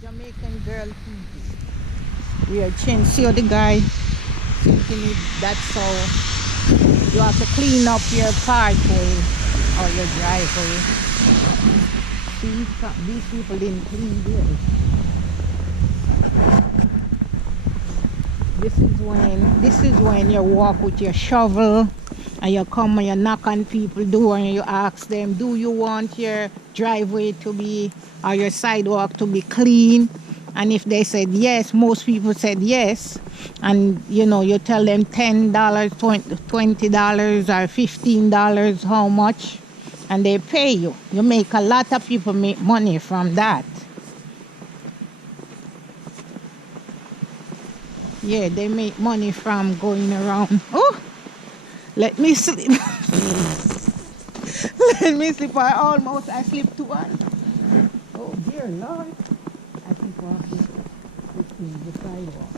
Jamaican girl people. We are changing. See how the guy thinking it, that's how you have to clean up your pathway or your driveway. See, these people didn't clean theirs. This is when you walk with your shovel and you come and you knock on people's door and you ask them, do you want your driveway to be or your sidewalk to be clean? And if they said yes, most people said yes. And you tell them $10, $20 or $15, how much, and they pay you. You make a lot of people make money from that. Yeah, they make money from going around. Oh, let me sleep. Let me sleep. I sleep too hard. Oh dear Lord. I think we'll have to clean the sidewalk.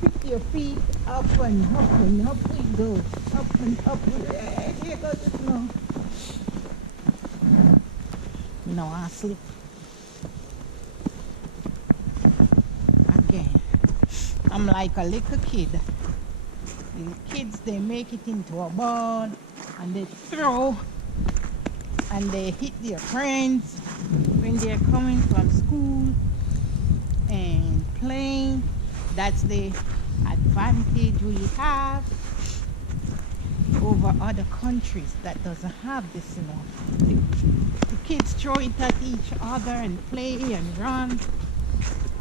Pick your feet up and up we go. Up and up. Here goes the snow. No, I sleep. Again. I'm like a little kid. The kids, they make it into a ball and they throw and they hit their friends when they're coming from school and playing. That's the advantage we have over other countries that doesn't have this, The kids throw it at each other and play and run.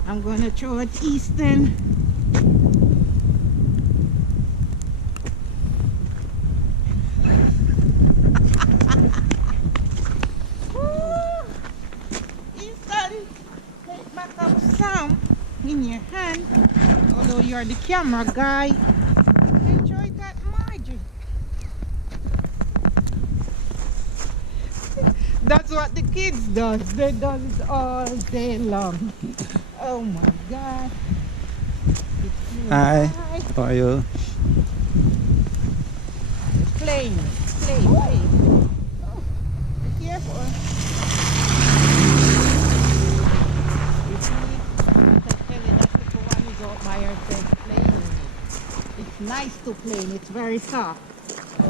I'm going to throw at Easton. Easton, take back up some in your hand. Although you're the camera guy, enjoy that magic. That's what the kids does. They do it all day long. Oh my God. Hi. How are you? Playing. Oh, be careful. You see, I tell you, that little one is out by herself playing in it. It's nice to play in. It's very soft. We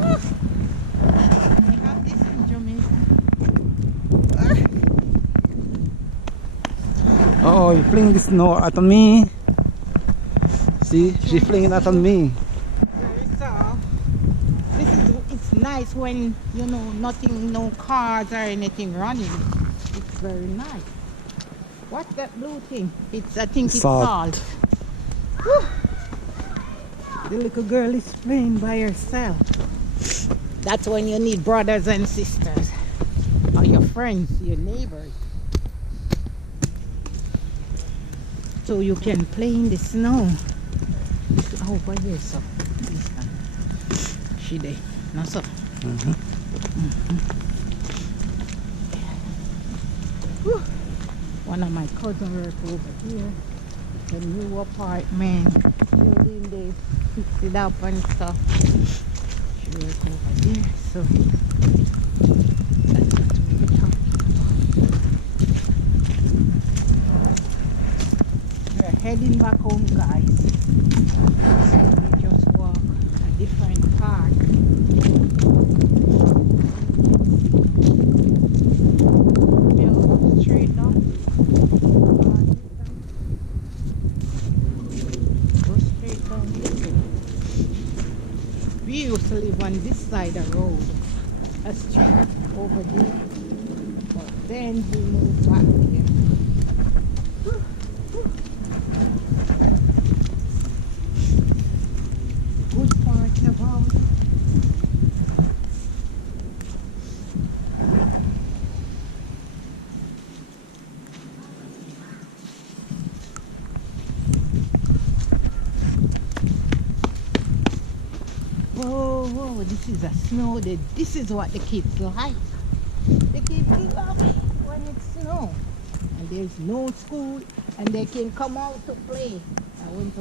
have this in Jamaica. Oh, you fling the snow at me. See, she flinging it on me. Very soft. It's nice when nothing, no cars or anything running. It's very nice. What's that blue thing? I think it's salt. Whew. The little girl is playing by herself. That's when you need brothers and sisters, or your friends, your neighbors, so you can play in the snow. Over here, so she there. No, so. One of my cousins work over here. The new apartment building, they fix it up and stuff. She work over there, so that's what we're talking about. We're heading back home, guys. So we just walk a different path. Straight down. Go straight down this way. We used to live on this side of the road, a street over there, but then we moved back here. Good part about it. Whoa, this is a snow day. This is what the kids like. The kids love it when it's snow. And there's no school and they can come out to play. I went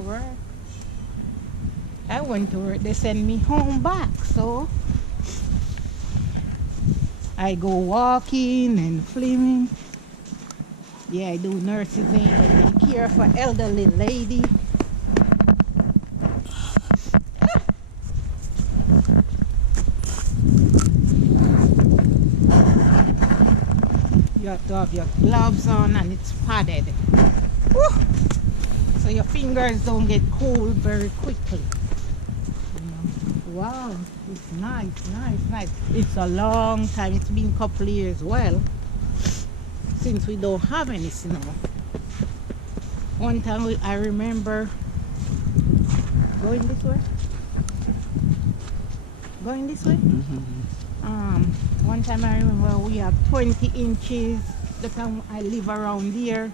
to work. They send me home back, so I go walking and swimming. Yeah, I do nurses aid. I take care of an elderly lady. You have to have your gloves on and it's padded. Woo! So your fingers don't get cold very quickly. Wow, it's nice, nice, nice. It's a long time. It's been a couple of years well since we don't have any snow. One time I remember going this way. Going this way? One time I remember we have 20 inches. The time I live around here,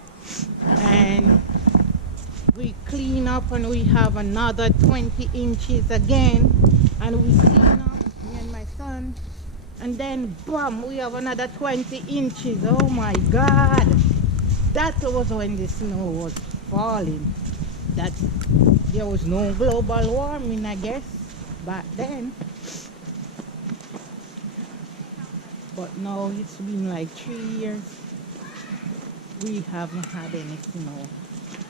and we clean up and we have another 20 inches again, and we clean up, me and my son, and then bam, we have another 20 inches. Oh my God, that was when the snow was falling. That there was no global warming, I guess, back then. But now it's been like 3 years. We haven't had any snow.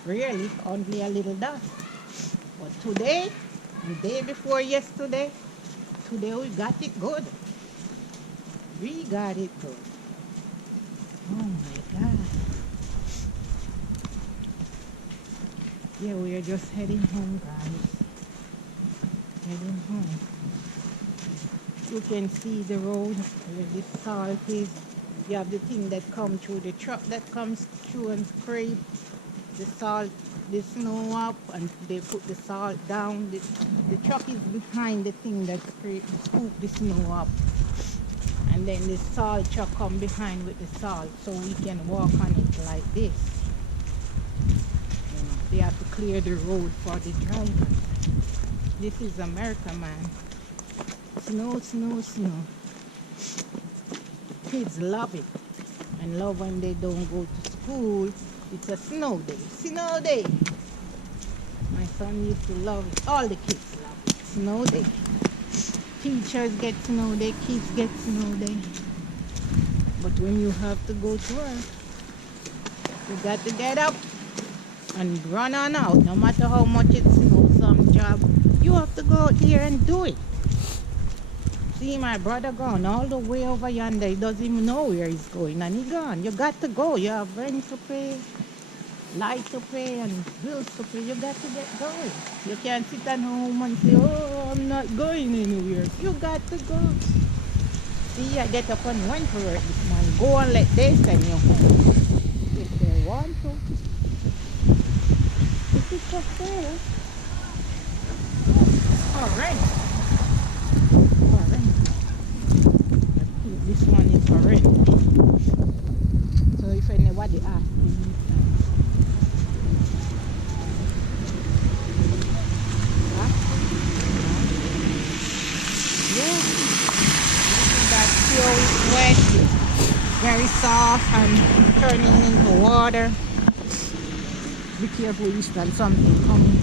Really, only a little dust. But today, the day before yesterday, today we got it good. We got it good. Oh my God. Yeah, we are just heading home, guys. Heading home. You can see the road where the salt is. You have the thing that comes through, the truck that comes through and scrape the salt, the snow up, and they put the salt down. The truck is behind the thing that scoop the snow up. And then the salt truck come behind with the salt, so we can walk on it like this. You know, they have to clear the road for the drivers. This is America, man. Snow, snow, snow. Kids love it, and love when they don't go to school. It's a snow day. Snow day. My son used to love it. All the kids love it. Snow day. Teachers get snow day. Kids get snow day. But when you have to go to work, you got to get up and run on out. No matter how much it snows, some job, you have to go out here and do it. See my brother gone all the way over yonder. He doesn't even know where he's going, and he's gone. You got to go. You have rent to pay, light to pay, and bills to pay. You got to get going. You can't sit at home and say, oh, I'm not going anywhere. You got to go. See, I get up and went to work this morning. Go and let they send you home if they want to. This is for sale. All right. This one is for rent. So if anybody asks me, yeah, that pure wet, very soft and turning into water. Be careful, you stand something coming.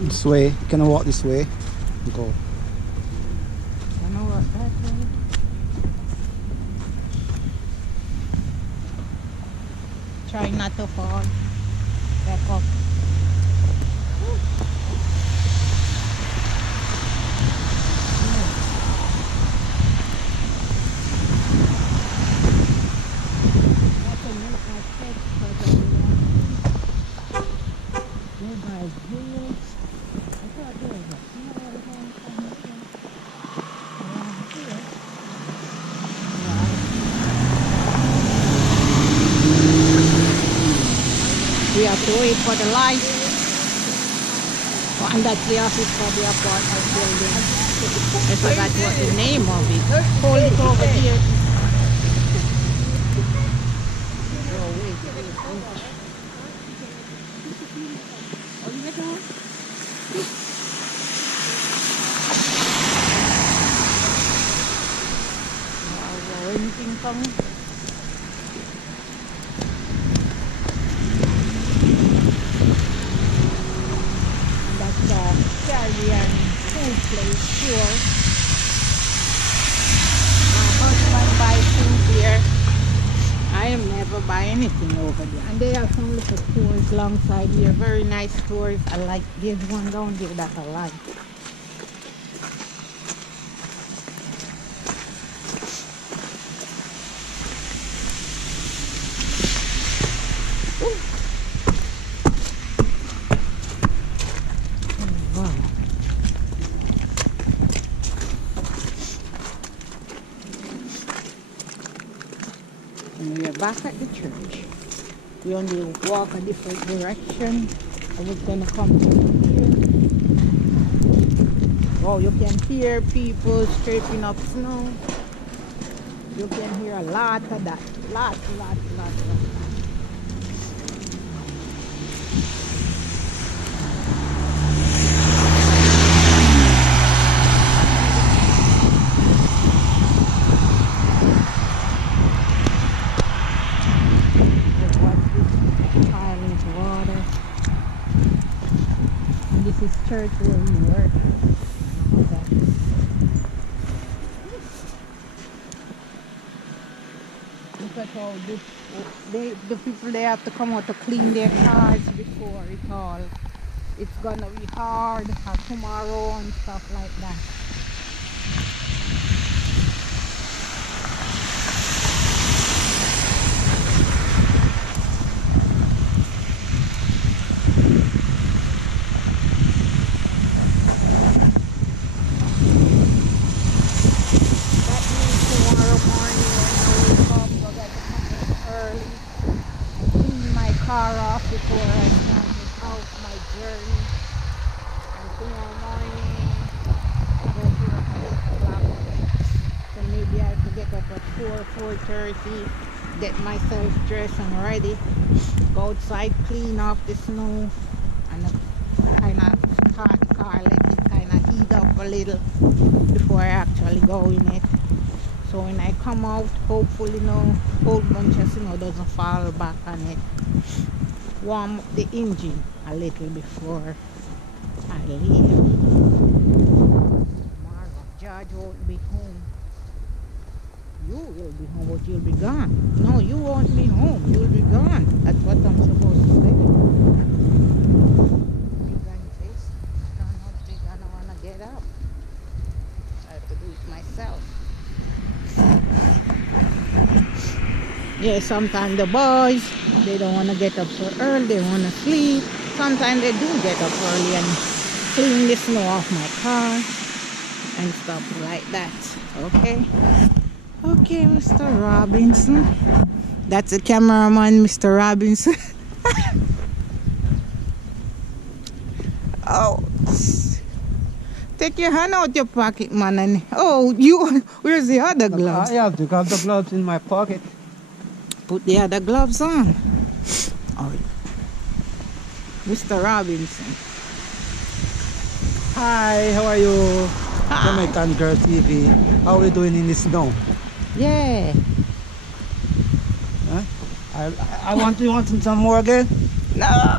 This way, can I walk this way? Go. I know what that is. Try not to fall. Back up. We have to wait for the light. Oh, and that's the office for the apartment building. I forgot what the name of it. Hold it over here. store. My husband buys things here. I am never buy anything over there. And they have some little stores alongside here. Very nice stores. I like, there's one down there that I like. And we are back at the church. We only walk a different direction. I was gonna come to here. Oh, you can hear people scraping up snow. You can hear a lot of that. Lot. Water. This is church where we work. Look at how the people, they have to come out to clean their cars before it's gonna be hard tomorrow and stuff like that. Car off before I started out my journey, and tomorrow morning I go to the 8 o'clock, so maybe I have to get up at 4:30, get myself dressed and ready, go outside, clean off the snow, and kind of start the car, let it kind of heat up a little before I actually go in it. So when I come out, hopefully no whole bunch of snow doesn't fall back on it. Warm up the engine a little before I leave. Tomorrow, George won't be home. You will be home, but you'll be gone. No, you won't be home. You'll be gone. That's what I'm supposed to say. Big and this. I'm not big. I don't want to get up. I have to do it myself. Yeah, sometimes the boys, they don't want to get up so early, they want to sleep. Sometimes they do get up early and clean the snow off my car and stuff like that. Okay, Mr. Robinson. That's the cameraman, Mr. Robinson. Oh, take your hand out your pocket, man. And oh, where's the other gloves? I have to have the gloves in my pocket. Put the other gloves on. Oh, Mr. Robinson. Hi, how are you? Hi. Jamaican Girl TV. How are we doing in the snow? Yeah. Huh? I want you want some more again? No.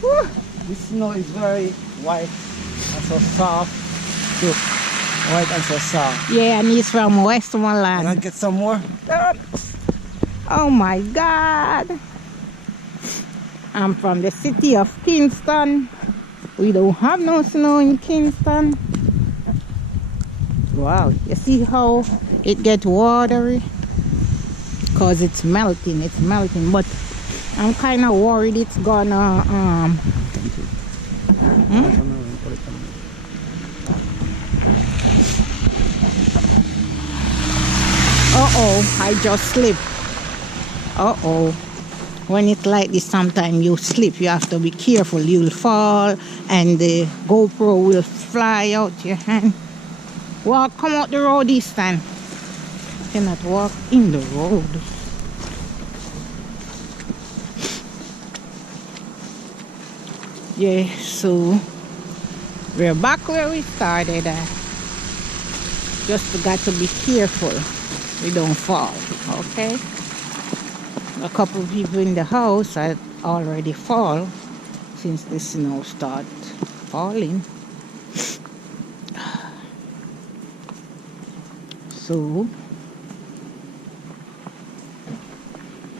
Woo. The snow is very white and so soft. Look, white and so soft. Yeah, and he's from Can I Westmoreland. get some more? Oh my God. I'm from the city of Kingston. We don't have no snow in Kingston. Wow, you see how it gets watery? Because it's melting, but I'm kind of worried it's gonna uh-oh, I just slipped. Uh-oh. When it's like this, sometimes you slip. You have to be careful. You'll fall and the GoPro will fly out your hand. Walk, come out the road this time. Cannot walk in the road. Yeah, so we're back where we started at. Just got to be careful we don't fall, okay? A couple of people in the house had already fall since the snow started falling. So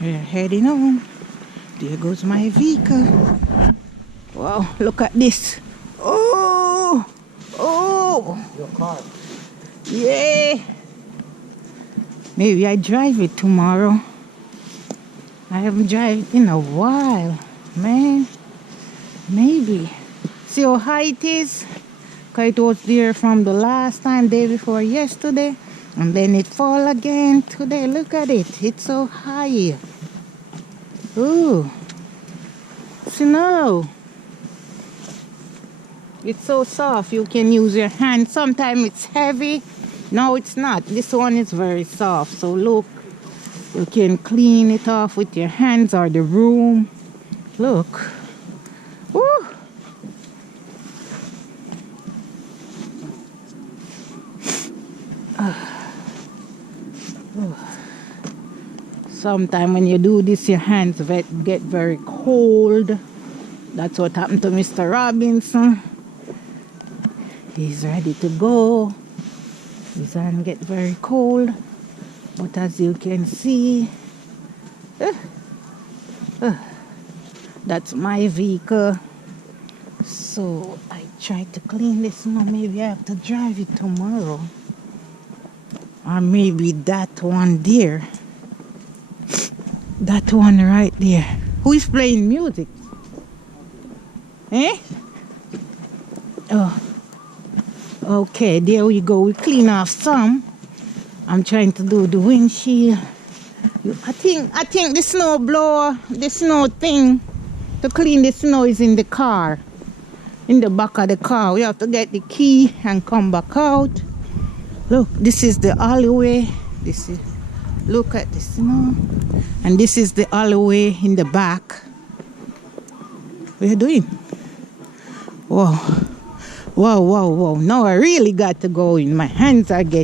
we're heading home. There goes my vehicle. Wow, look at this. Oh, oh, Your car. yeah. Maybe I drive it tomorrow. I haven't driven it in a while, man. Maybe. See how high it is? Because it was there from the last time, day before yesterday. And then it fall again today. Look at it. It's so high. Ooh. Snow. It's so soft. You can use your hand. Sometimes it's heavy. No, it's not. This one is very soft. So look. You can clean it off with your hands or the broom. Look. Woo. Sometimes when you do this, your hands get very cold. That's what happened to Mr. Robinson. He's ready to go. His hand get very cold. But as you can see, that's my vehicle. So I tried to clean this now. Maybe I have to drive it tomorrow. Or maybe that one there. That one right there. Who is playing music? Eh? Oh. Okay, there we go. We clean off some. I'm trying to do the windshield. I think the snow blower, the snow thing to clean the snow is in the car. In the back of the car. We have to get the key and come back out. Look, this is the alleyway. This is, look at the snow. And this is the alleyway in the back. What are you doing? Whoa. Whoa, whoa, whoa. Now I really got to go in. My hands are getting